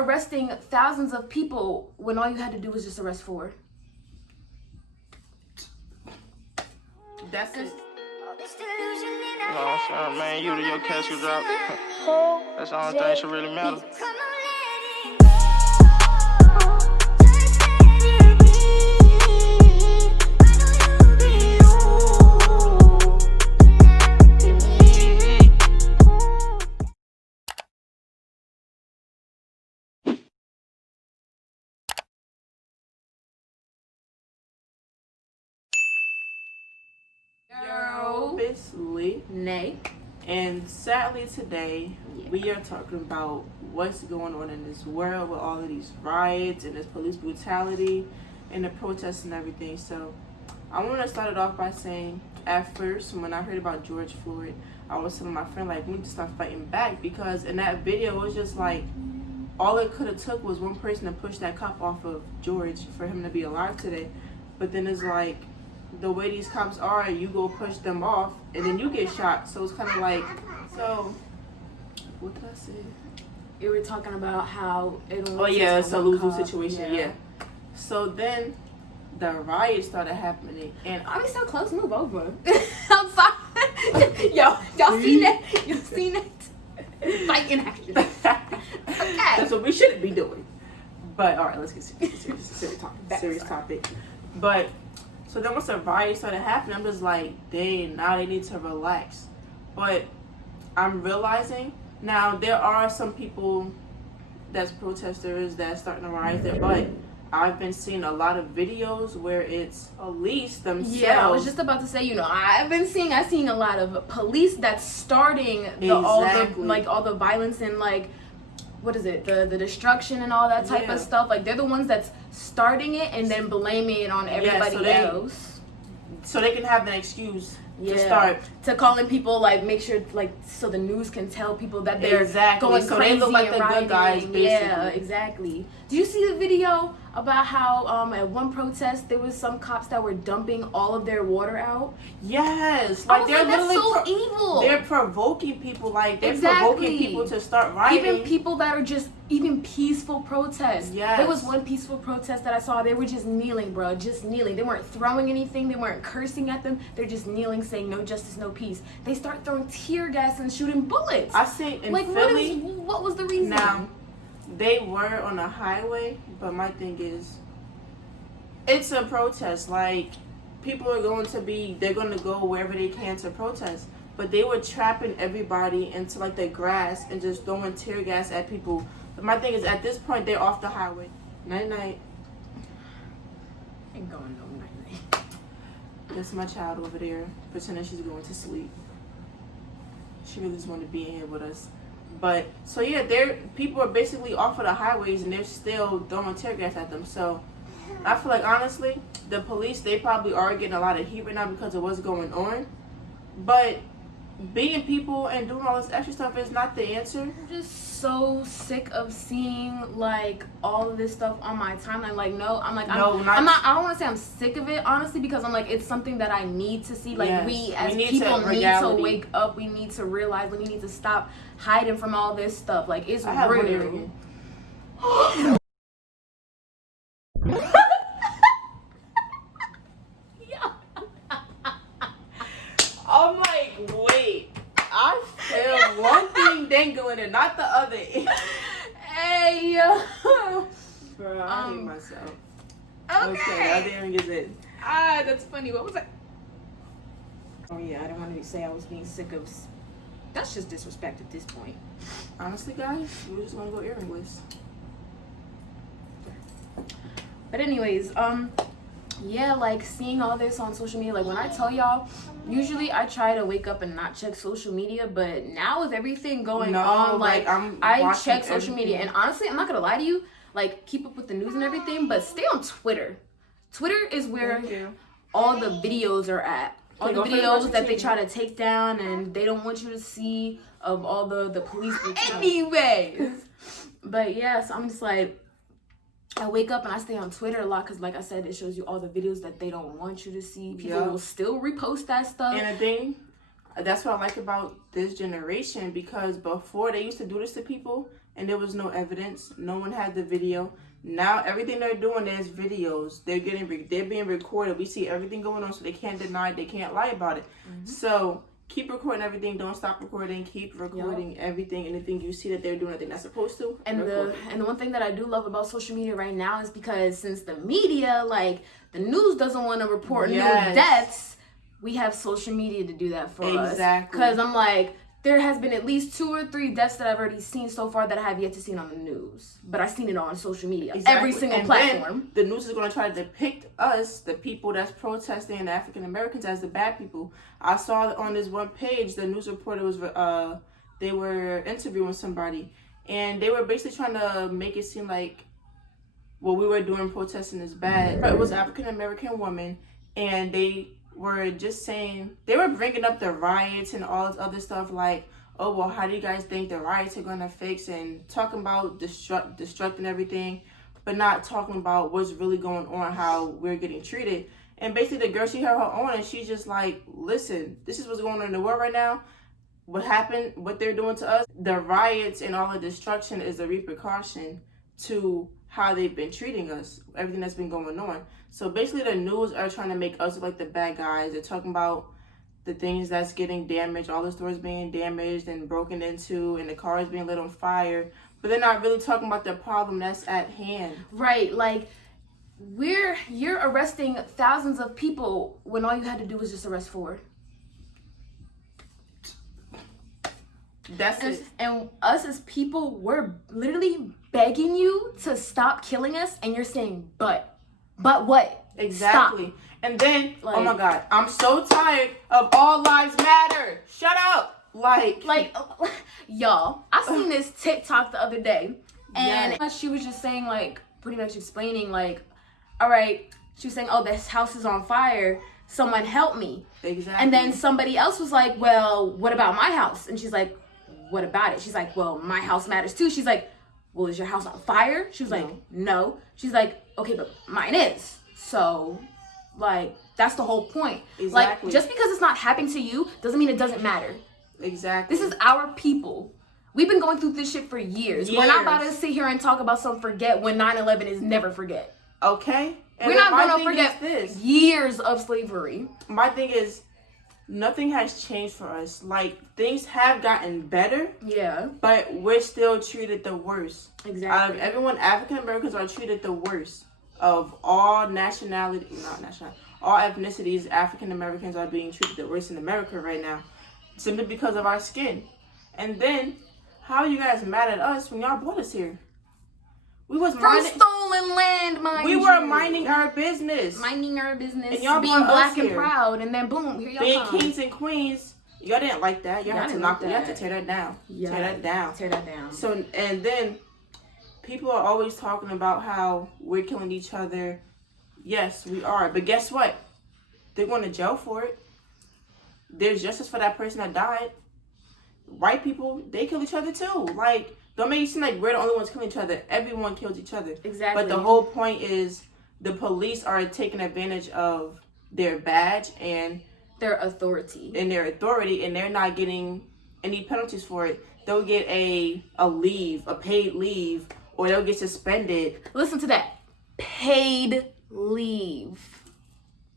arresting thousands of people when all you had to do was just arrest 4? That's it. You know what I'm saying, man? You to your casket drop. That's the only thing that should really matter. Obviously. Nay. And sadly today, we are talking about what's going on in this world with all of these riots and this police brutality and the protests and everything. So I want to start it off by saying, at first, when I heard about George Floyd, I was telling my friend, like, we need to start fighting back, because in that video, it was just like, all it could have took was one person to push that cop off of George for him to be alive today. But then it's like, the way these cops are, you go push them off and then you get shot. So it's kind of like, so what did I say? You were talking about how it was. Oh yeah, it's a lose-lose situation. Yeah. So then the riots started happening, and I so close. Move over. I'm sorry. Y'all seen that? Y'all seen that? Fight in action. That's what we shouldn't be doing. But all right, let's get serious topic. But so then once the riots started happening, I'm just like, dang, now they need to relax. But I'm realizing now there are some people that's protesters that's starting to rise there, but I've been seeing a lot of videos where it's police themselves. Yeah, I was just about to say, I've seen a lot of police that's starting all the violence and what is it, the destruction and all that type of stuff. Like, they're the ones that's starting it and then blaming it on everybody else. So they can have an excuse to start. To calling people, make sure, so the news can tell people that they're going so crazy they look like and the good guys, basically. Yeah, exactly. Did you see the video about how at one protest there was some cops that were dumping all of their water out? Yes, they're literally so evil. They're provoking people, provoking people to start rioting. Even people that are just peaceful protests. Yes. There was one peaceful protest that I saw. They were just kneeling, bro, just kneeling. They weren't throwing anything. They weren't cursing at them. They're just kneeling, saying no justice, no peace. They start throwing tear gas and shooting bullets. I see in Philly. What was the reason? Now, they were on a highway, but my thing is, it's a protest. People are they're going to go wherever they can to protest. But they were trapping everybody into the grass and just throwing tear gas at people. But my thing is, at this point, they're off the highway. Night-night. Ain't going no night-night. That's my child over there, pretending she's going to sleep. She really just wanted to be in here with us. But, so yeah, people are basically off of the highways and they're still throwing tear gas at them. So, I feel like, honestly, the police, they probably are getting a lot of heat right now because of what's going on. But beating people and doing all this extra stuff is not the answer. I'm just so sick of seeing all of this stuff on my timeline. I don't want to say I'm sick of it, honestly, because I'm it's something that I need to see. We as people need to wake up. We need to realize. We need to stop hiding from all this stuff. It's real. I'm like, wait, I feel one thing dangling and not the other. Hey, bro, I hate myself. Okay, I didn't get it. That's funny. What was that? Oh yeah, I didn't want to say I was being sick of. That's just disrespect at this point. Honestly, guys, we're just gonna go earringless. But anyways, seeing all this on social media, when I tell y'all, usually I try to wake up and not check social media, but now with everything going on, I check social media, and honestly, I'm not gonna lie to you, keep up with the news and everything, but stay on Twitter. Twitter is where all the videos are at. All the videos that they try to take down and they don't want you to see of all the police brutality. Anyways. But yeah, so I'm just I wake up and I stay on Twitter a lot because, like I said, it shows you all the videos that they don't want you to see. People will still repost that stuff. And a thing, that's what I like about this generation, because before they used to do this to people and there was no evidence. No one had the video. Now everything they're doing is videos. They're being recorded. We see everything going on, so they can't deny it. They can't lie about it. So keep recording everything. Don't stop recording. Keep recording everything. Anything you see that they're doing that they're not supposed to. And the one thing that I do love about social media right now is because since the media, like the news, doesn't want to report new deaths, we have social media to do that for us. Exactly. Because I'm like, there has been at least 2 or 3 deaths that I've already seen so far that I have yet to see on the news. But I've seen it on social media. Exactly. Every single platform. Then the news is going to try to depict us, the people that's protesting, and African Americans, as the bad people. I saw on this one page, the news reporter was, they were interviewing somebody. And they were basically trying to make it seem like what we were doing protesting is bad. It was an African American woman, and they were just saying, they were bringing up the riots and all this other stuff, like, oh, well, how do you guys think the riots are going to fix, and talking about destructing everything, but not talking about what's really going on, how we're getting treated. And basically the girl, she had her own, and she's just like, listen, this is what's going on in the world right now. What happened, what they're doing to us, the riots and all the destruction is a repercussion to how they've been treating us, everything that's been going on. So basically the news are trying to make us look like the bad guys. They're talking about the things that's getting damaged, all the stores being damaged and broken into, and the cars being lit on fire. But they're not really talking about the problem that's at hand. Right, like, you're arresting thousands of people when all you had to do was just arrest 4. That's it. And us as people, we're literally begging you to stop killing us, and you're saying, but what? Exactly. Stop. And then, like, oh my God, I'm so tired of all lives matter. Shut up. Like, y'all, I seen this TikTok the other day, and she was just saying, like, pretty much explaining, like, all right, she was saying, oh, this house is on fire. Someone help me. Exactly. And then somebody else was like, well, what about my house? And she's like, what about it? She's like, well, my house matters too. She's like, well, is your house on fire? She was like, no. She's like, okay, but mine is. So, like, that's the whole point. Exactly. Like, just because it's not happening to you doesn't mean it doesn't matter. Exactly. This is our people. We've been going through this shit for years. We're not about to sit here and talk about some forget when 9/11 is never forget. Okay. And we're not going to forget years of slavery. My thing is, nothing has changed for us. Like, things have gotten better. Yeah. But we're still treated the worst. Exactly. Out of everyone, African Americans are treated the worst. Of all all ethnicities, African Americans are being treated the worst in America right now. Simply because of our skin. And then, how are you guys mad at us when y'all brought us here? We was from stolen land, we were minding our business. Minding our business. And y'all being black and proud, and then boom, here y'all being come. Kings and queens. Y'all didn't like that. Y'all had to knock that. You have to tear that down. Yeah. Tear that down. Tear that down. So, and then people are always talking about how we're killing each other. Yes, we are. But guess what? They're going to jail for it. There's justice for that person that died. White people, they kill each other too. Like, don't make it seem like we're the only ones killing each other. Everyone kills each other. Exactly. But the whole point is the police are taking advantage of their badge and their authority. And they're not getting any penalties for it. They'll get a paid leave, or they'll get suspended. Listen to that. Paid leave.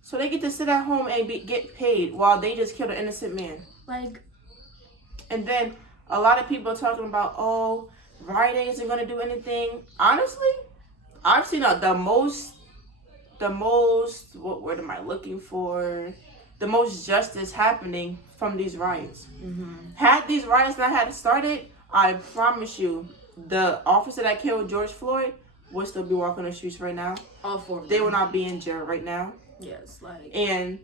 So they get to sit at home and get paid while they just killed an innocent man. Like, and then a lot of people are talking about, oh, rioting isn't going to do anything. Honestly, I've seen the most, what word am I looking for? The most justice happening from these riots. Mm-hmm. Had these riots not had started, I promise you, the officer that killed George Floyd would still be walking the streets right now. All 4 of them. They will not be in jail right now. Yes, like. And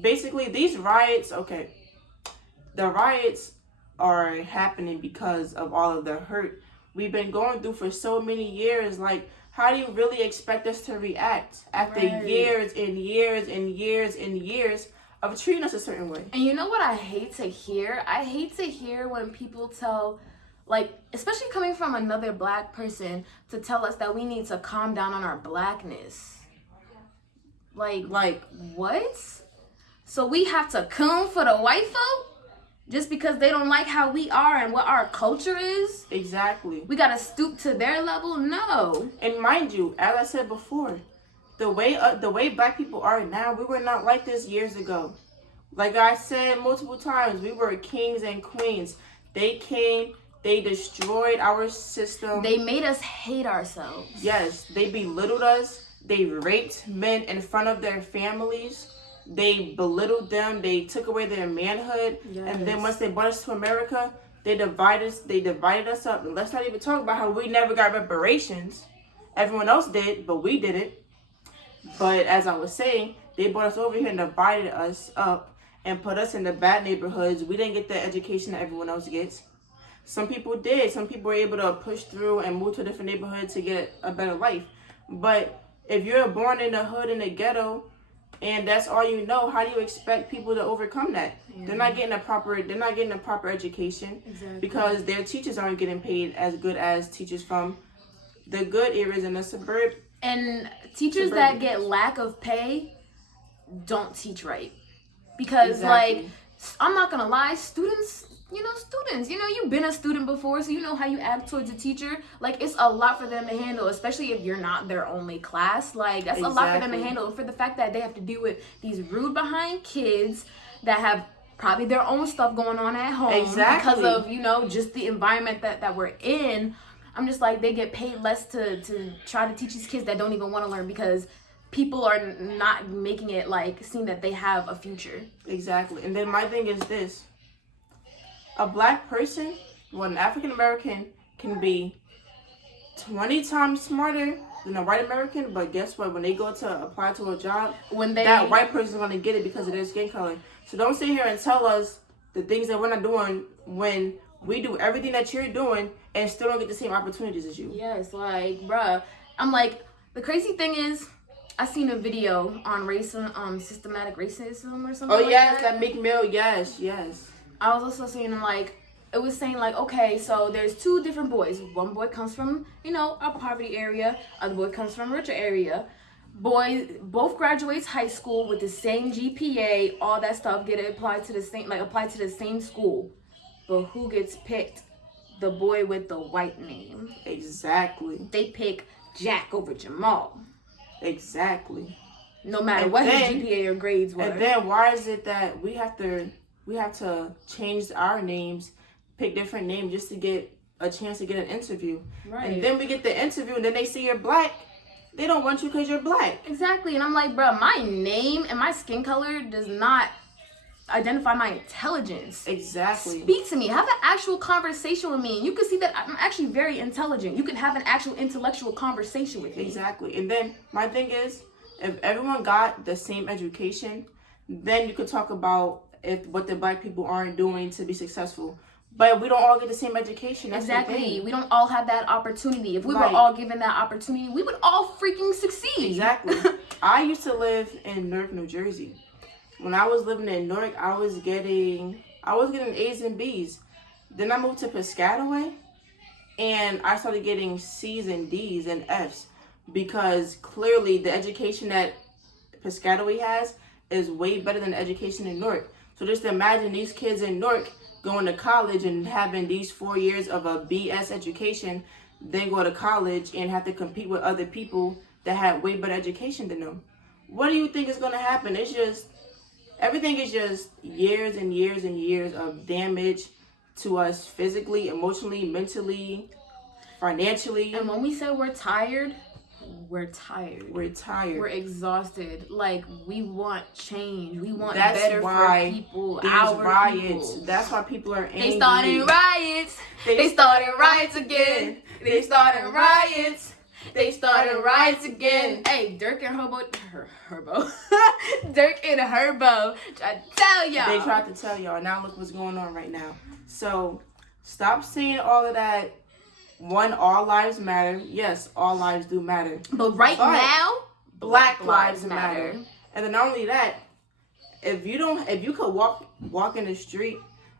basically, these riots, okay, the riots are happening because of all of the hurt we've been going through for so many years. Like, how do you really expect us to react after years and years and years and years of treating us a certain way? And you know what I hate to hear? I hate to hear when people tell, like, especially coming from another black person, to tell us that we need to calm down on our blackness. Like what? So we have to come for the white folk? just because they don't like how we are and what our culture is. Exactly. We gotta stoop to their level. No. And mind you, as I said before, the way black people are now, we were not like this years ago. Like I said multiple times, we were kings and queens. They came, they destroyed our system. They made us hate ourselves. Yes, they belittled us. They raped men in front of their families. They belittled them. They took away their manhood. Yes. And then once they brought us to America, they divided us up. And let's not even talk about how we never got reparations. Everyone else did, but we didn't. But as I was saying, they brought us over here and divided us up and put us in the bad neighborhoods. We didn't get the education that everyone else gets. Some people did. Some people were able to push through and move to a different neighborhood to get a better life. But if you're born in the hood, in the ghetto, and that's all you know, how do you expect people to overcome that? Yeah. They're not getting a proper education. Exactly. Because their teachers aren't getting paid as good as teachers from the good areas in the suburb. And teachers that get lack of pay don't teach right. Because like, I'm not gonna lie, students, you've been a student before, so you know how you act towards a teacher. Like, it's a lot for them to handle, especially if you're not their only class. Like, that's a lot for them to handle. For the fact that they have to deal with these rude behind kids that have probably their own stuff going on at home. Because of, just the environment that we're in. I'm just like, they get paid less to try to teach these kids that don't even want to learn, because people are not making it like seem that they have a future. Exactly. And then my thing is this. A black person, an African American, can be 20 times smarter than a white American, but guess what? When they go to apply to a job, that white person is going to get it because of their skin color. So don't sit here and tell us the things that we're not doing when we do everything that you're doing and still don't get the same opportunities as you. Yes, like, bruh. I'm like, the crazy thing is, I seen a video on systematic racism or something. Oh, yes, that Meek Mill, yes. I was also seeing, like, it was saying, like, okay, so there's two different boys. One boy comes from, a poverty area. Other boy comes from a richer area. Both graduates high school with the same GPA, all that stuff, get applied to the same school. But who gets picked? The boy with the white name. Exactly. They pick Jack over Jamal. Exactly. No matter what his GPA or grades were. And then why is it that we have to change our names, pick different names just to get a chance to get an interview? Right. And then we get the interview and then they see you're black. They don't want you because you're black. Exactly. And I'm like, bro, my name and my skin color does not identify my intelligence. Exactly. Speak to me. Have an actual conversation with me. And you can see that I'm actually very intelligent. You can have an actual intellectual conversation with me. Exactly. And then my thing is, if everyone got the same education, then you could talk about what the black people aren't doing to be successful. But we don't all get the same education. That's exactly. We don't all have that opportunity. If we were all given that opportunity, we would all freaking succeed. Exactly. I used to live in Newark, New Jersey. When I was living in Newark, I was getting A's and B's. Then I moved to Piscataway, and I started getting C's and D's and F's, because clearly the education that Piscataway has is way better than the education in Newark. So just imagine these kids in Newark going to college and having these 4 years of a BS education, then go to college and have to compete with other people that had way better education than them. What do you think is going to happen? It's just, everything is just years and years and years of damage to us physically, emotionally, mentally, financially. And when we say we're tired, we're tired. We're exhausted. Like, we want change. We want better for people. Our riots. People. That's why people are angry. They started riots. They started riots again. They started riots. They started riots again. Hey, Dirk and Herbo. Dirk and Herbo tried to tell y'all. They tried to tell y'all. Now look what's going on right now. So stop saying all of that. One, all lives matter. Yes, all lives do matter. But now, Black lives matter. And then not only that, if you could walk in the street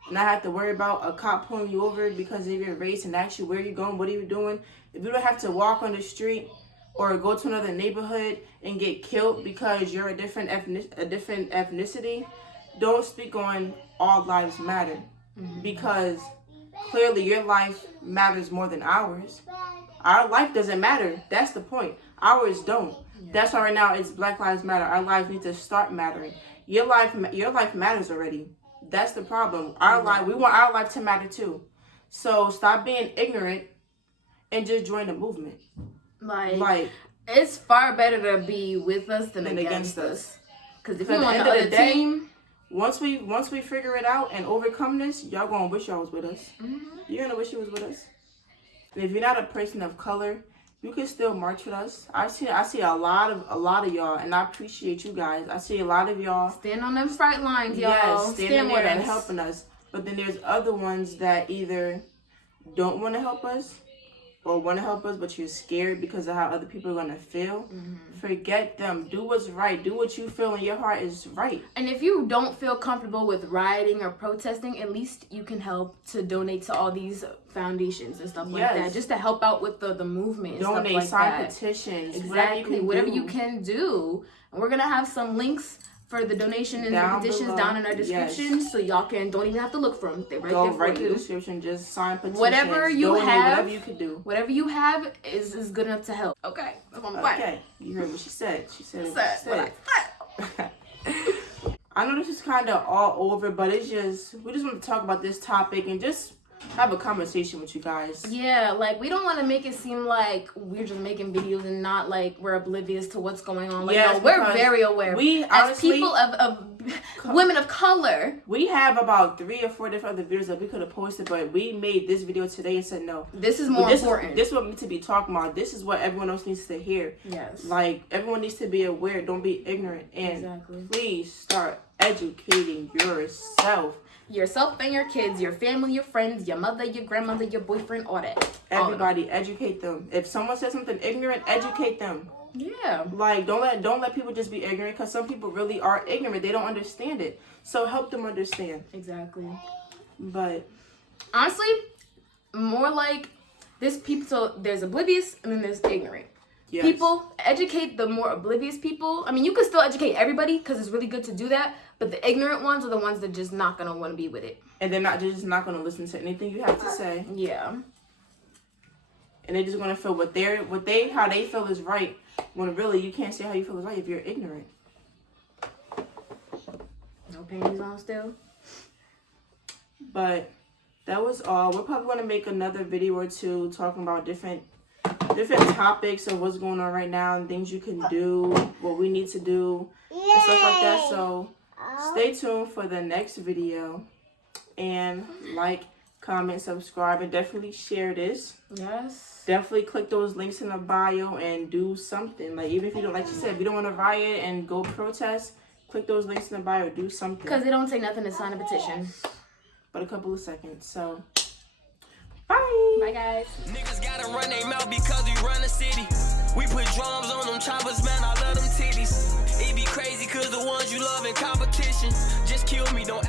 and not have to worry about a cop pulling you over because of your race and ask you where you're going, what are you doing? If you don't have to walk on the street or go to another neighborhood and get killed because you're a different ethnicity, don't speak on all lives matter. because clearly your life matters more than ours. Our life doesn't matter. That's the point. Ours don't. That's why right now it's Black Lives Matter. Our lives need to start mattering. Your life matters already. That's the problem. We want our life to matter too. So stop being ignorant and just join the movement. Like it's far better to be with us than against us. Because if you're on the other team, once we figure it out and overcome this, y'all gonna wish y'all was with us. You're gonna wish you was with us. And if you're not a person of color, you can still march with us. I see a lot of y'all, and I appreciate you guys. I see a lot of y'all stand on them front lines, y'all. Yes, standing there and helping us. But then there's other ones that either don't want to help us or want to help us, but you're scared because of how other people are going to feel. Forget them. Do what's right. Do what you feel in your heart is right. And if you don't feel comfortable with rioting or protesting, at least you can help to donate to all these foundations and stuff like that, just to help out with the movement and donate, stuff like sign that. petitions. Exactly. Whatever you can do. And we're going to have some links for the donation and the petitions down in our description, so y'all don't even have to look for them. They're right there for right you. to the description, just sign petitions. Whatever you have, whatever you can do. Whatever you have is good enough to help. Okay, that's on the way. Okay, you heard what she said. She said what she said. I know this is kind of all over, but we just want to talk about this topic and just have a conversation with you guys. Yeah, like we don't want to make it seem like we're just making videos and not like we're oblivious to what's going on. Like no, we're very aware. We as honestly, people of women of color, we have about 3 or 4 different other videos that we could have posted, but we made this video today and said no. This is more important. This is what we need to be talking about. This is what everyone else needs to hear. Yes. Like everyone needs to be aware. Don't be ignorant, and please start educating yourself. Yourself and your kids, your family, your friends, your mother, your grandmother, your boyfriend, all that. Everybody, educate them. If someone says something ignorant, educate them. Yeah. Like don't let people just be ignorant, because some people really are ignorant. They don't understand it. So help them understand. Exactly. But honestly, more like there's people. So there's oblivious and then there's ignorant. Yes. People, educate the more oblivious people. I mean, you can still educate everybody because it's really good to do that. But the ignorant ones are the ones that just not going to want to be with it. And they're just not going to listen to anything you have to say. Yeah. And they're just going to feel how they feel is right, when really you can't say how you feel is right if you're ignorant. No panties on still. But that was all. We're probably going to make another video or two talking about different topics of what's going on right now and things you can do, what we need to do, and stuff like that. So stay tuned for the next video, and like, comment, subscribe, and definitely share this. Yes. Definitely click those links in the bio and do something. Like, even if you don't, like you said, if you don't want to riot and go protest, click those links in the bio, do something. Because it don't take nothing to sign a petition. But a couple of seconds. So bye. Bye, guys. Niggas gotta run their mouth because we run the city. We put drums on them choppers, man, I love them titties. It be crazy cause the ones you love in competition just kill me, don't